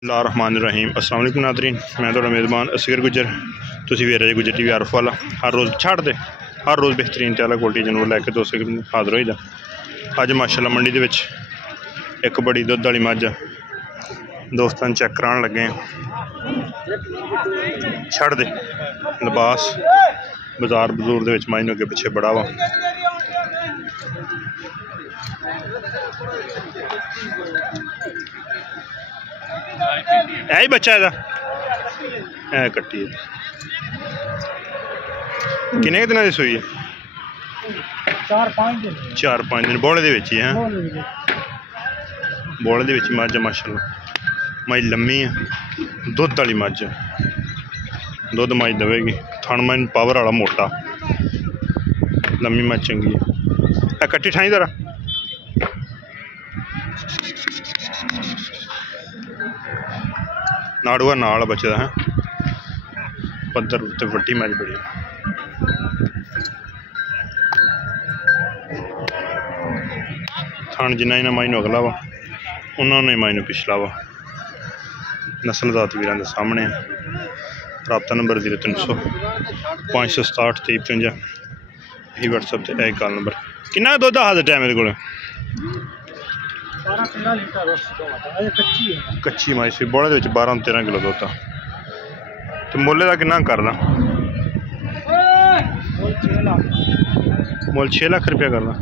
बिस्मिल्लाहिर्रहमानिर्रहीम। अस्सलाम वालेकुम नाज़रीन, मैं थोड़ा मेज़बान असगर गुजर। तुसी वे रहे गुजर टीवी आरफ वाला हर रोज़ छाड़ दे हर रोज़ बेहतरीन ते आला क्वालिटी जानवर लैके दोस्तों हाज़र होई दा। अज माशाअल्लाह मंडी दे विच एक बड़ी दुध वाली मझ दोस्तों चेक करान लगे हैं। छड़ दे लिबास बाजार बजूर दे विच मझ नूं अगे पिछे बड़ा वा। है ही बच्चा एदा है कट्टी किन्ने दिनों की सूई है? 4-5 दिन बोले दे विच ही है। बोले दे विच मझ माशाअल्लाह मझ लम्मी है, दुध वाली मझ दुध मझ देगी। थन मन पावर वाला मोटा लम्मी मझ चंगी है। कट्टी ठाई जरा नाड़ुआ नाल बचे है पद्धर उत्ते वड्डी मझ बड़ी थान जिन्ना इन्हें मझ अगला वा उन्होंने मझ पिछला वा। नस्ल जात वीरां दे सामने राबता नंबर 0300 567 2355 यही व्हाट्सएप से है कॉल नंबर। किन्ना दुध आ टाइम ये को? कच्ची मझ सी बोले 12-13 किलो दुध। तो मुल्ले का किन्ना करना? मुल 6 लाख रुपया करना।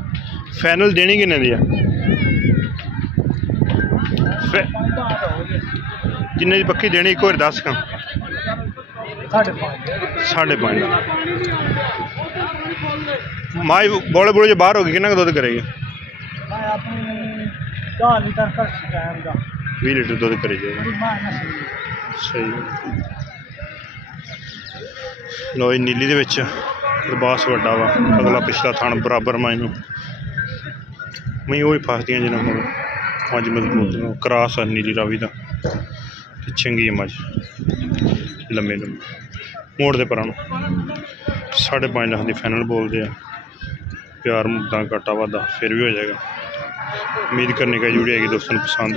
फाइनल देनी किन्ने दी है? जिन्ने की पक्की देनी एक बार 10 का 5.5 लाख। माई बोले बोले जो बाहर होगी किन्ना दुध करेगी? 20 लीटर दुध करेगी। सही लो नीली दे विच लिबास वड्डा वा अगला पिछला थान बराबर माइनू मई वो फसदियां जिन्हों को मझ मजबूत क्रास है नीली रावी का चंगी है मझ लम्बे लम्बे मोड़ दे पर 5.5 लाख की फाइनल बोलते हैं। प्यार मुद्दा घाटा वादा फिर भी हो जाएगा। उम्मीद करने का वीडियो आएगी दोस्तों को पसंद।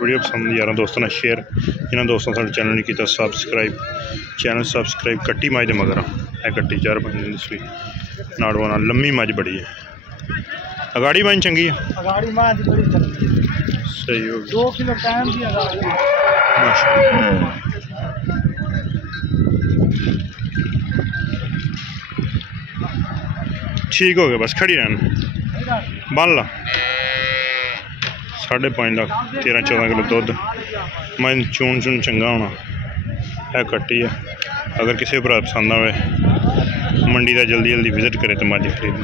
वीडियो पसंद यार दोस्तों ने शेयर जिन्होंने दोस्तों साढ़े चैनल नहीं किया सब्सक्राइब चैनल सब्सक्राइब। कट्टी मझ दे मगर है कट्टी 4-5 दिन की नाड़ुआ नाल लम्मी मझ बड़ी है। अगाड़ी मझ चंगी है सही हो 2 किलो टाइम दी ठीक हो गया बस खड़ी रहना बन ला। 5.5 लाख 13-14 किलो दुध मैं चून चून चंगा होना है कट्टी है। अगर किसी भरा पसंद आए मंडी का जल्दी जल्दी विजिट करे तो मझ खरीद।